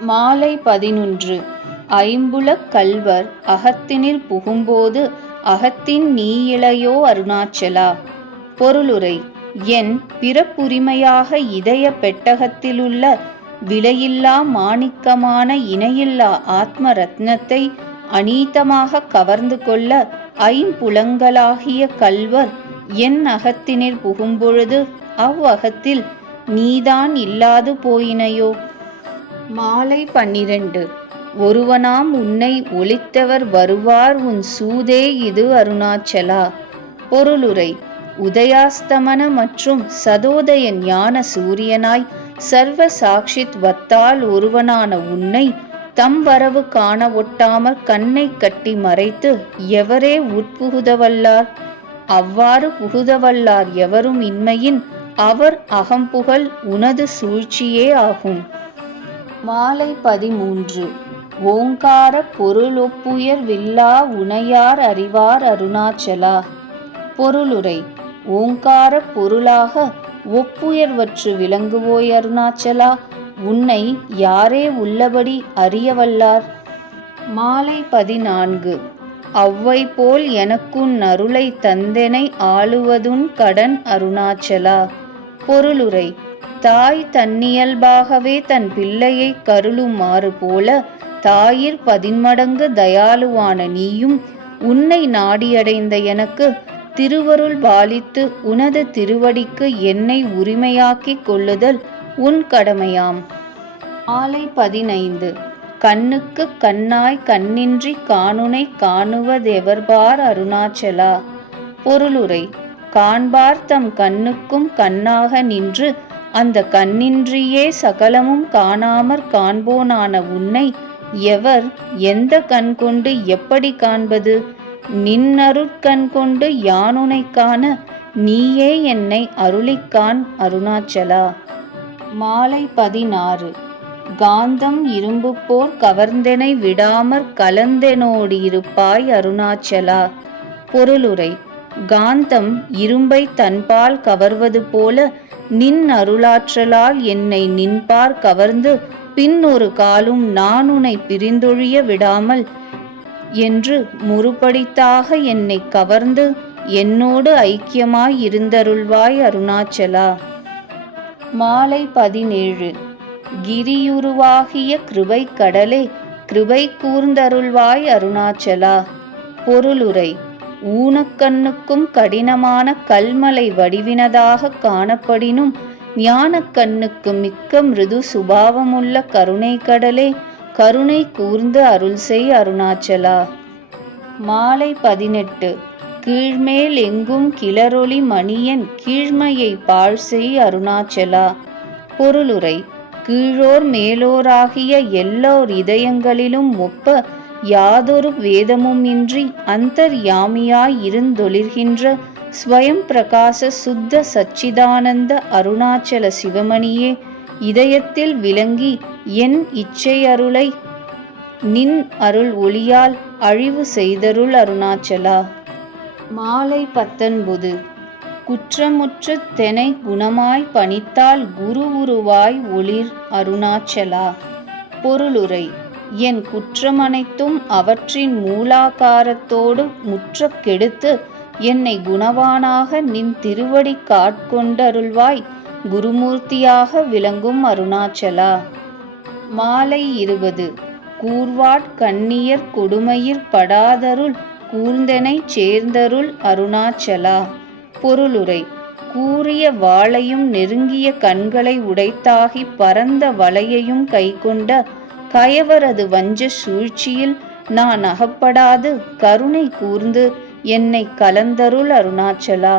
மாலை பதினொன்று. ஐம்புலக் கல்வர் அகத்தினில் புகும்போது அகத்தின் நீயிழையோ அருணாச்சலா? பொருளுரை என் பிறப்புரிமையாக இதய பெட்டகத்திலுள்ள விலையில்லா மாணிக்கமான இணையில்லா ஆத்ம ரத்னத்தை அநீதமாக கவர்ந்து கொள்ள ஐம்புலங்களாகிய கல்வர் என் அகத்தினில் புகும்பொழுது அவ்வகத்தில் நீதான் இல்லாது போயினையோ? மாலை பன்னிரண்டு. ஒருவனாம் உன்னை ஒளித்தவர் வருவார் உன் சூதே இது அருணாச்சலா. பொருளுரை உதயாஸ்தமன மற்றும் சதோதய ஞான சூரியனாய் சர்வ சாட்சித்வத்தால் ஒருவனான உன்னை தம் வரவு காண ஒட்டாமற் கண்ணை கட்டி மறைத்து எவரே உட்புகுதவல்லார்? அவ்வாறு புகுதவல்லார் எவரும் இன்மையின் அவர் அகம்புகழ் உனது சூழ்ச்சியே ஆகும். மாலை பதிமூன்று. ஓங்கார பொருளொப்புயர் வில்லா உனையார் அறிவார் அருணாச்சலா. பொருளுரை ஓங்கார பொருளாக ஒப்புயர்வற்று விளங்குவோய் அருணாச்சலா உன்னை யாரே உள்ளபடி அறியவல்லார்? மாலை பதினான்கு. அவ்வை போல் எனக்குன் அருளை தந்தெனை ஆளுவதுன் கடன் அருணாச்சலா. பொருளுரை தாய் தன்னியல்பாகவே தன் பிள்ளையை கருளுமாறு போல தாயிற் பதின்மடங்கு தயாளுவான நீயும் உன்னை நாடியடைந்த எனக்கு திருவருள் பாலித்து உனது திருவடிக்கு என்னை உரிமையாக்கிக் கொள்ளுதல் உன் கடமையாம். ஆலை பதினைந்து. கண்ணுக்கு கண்ணாய் கண்ணின்றி காணுனை காணுவதெவர்பார் அருணாச்சலா? பொருளுரை. காண்பார் தம் கண்ணுக்கும் கண்ணாக நின்று அந்த கண்ணின்றியே சகலமும் காணாமற் காண்போனான உன்னை எவர் எந்த கண் கொண்டு எப்படி காண்பது? நின்னருட்கண் கொண்டு யானுனை காண நீயே என்னை அருளிக்கான் அருணாச்சலா. மாலை பதினாறு. காந்தம் இரும்பு போர் கவர்ந்தெனை விடாமற் கலந்தெனோடு இருப்பாய் அருணாச்சலா. பொருளுரை. காந்தம் இரும்பை தன்பால் கவர்வது போல நின் அருளாற்றலால் என்னை நின்பார் கவர்ந்து பின் ஒரு காலும் நான் உன்னை பிரிந்தொழிய விடாமல் என்று முறுபடித்தாக என்னை கவர்ந்து என்னோடு ஐக்கியமாய் இருந்தருள்வாய் அருணாச்சலா. மாலை பதினேழு. கிரியுருவாகிய கிருபை கடலே கிருபை கூர்ந்தருள்வாய் அருணாச்சலா. பொருளுரை. ஊனக்கண்ணுக்கும் கடினமான கல்மலை வடிவினதாக காணப்படினும் ஞானக்கண்ணுக்கு மிக்க மிருது சுபாவமுள்ள கருணை கடலே கருணை கூர்ந்து அருள் செய் அருணாச்சலா. மாலை பதினெட்டு. கீழ்மேல் எங்கும் கிளரொளி மணியன் கீழ்மையை பாழ் செய் அருணாச்சலா. பொருளுரை. கீழோர் மேலோராகிய எல்லோர் இதயங்களிலும் ஒப்ப யாதொரு வேதமும் இன்றி அந்தர்யாமியாய் இருந்தொளிர்கின்ற ஸ்வயம் பிரகாச சுத்த சச்சிதானந்த அருணாச்சல சிவமணியே இதயத்தில் விளங்கி என் இச்சை அருளை நின் அருள் ஒளியால் அழிவு செய்தருள் அருணாச்சலா. மாலை பத்தொன்பது. குற்றமுற்று தெனை குணமாய் பணித்தால் குரு உருவாய் ஒளிர் அருணாச்சலா. பொருளுரை. என் குற்றமனைத்தும் அவற்றின் மூலாகாரத்தோடு முற்ற கெடுத்து என்னை குணவானாக நின் திருவடி காட்கொண்டருள்வாய் குருமூர்த்தியாக விளங்கும் அருணாச்சலா. மாலை இருபது. கூர்வாட் கண்ணியர் கொடுமையிற் படாதருள் கூர்ந்தனை சேர்ந்தருள் அருணாச்சலா. பொருளுரை. கூறிய வாளையும் நெருங்கிய கண்களை உடைத்தாகி பரந்த வலையையும் கைக்கொண்ட கயவரது வஞ்ச சூழ்ச்சியில் நான் அகப்படாது கருணை கூர்ந்து என்னை கலந்தருள் அருணாச்சலா.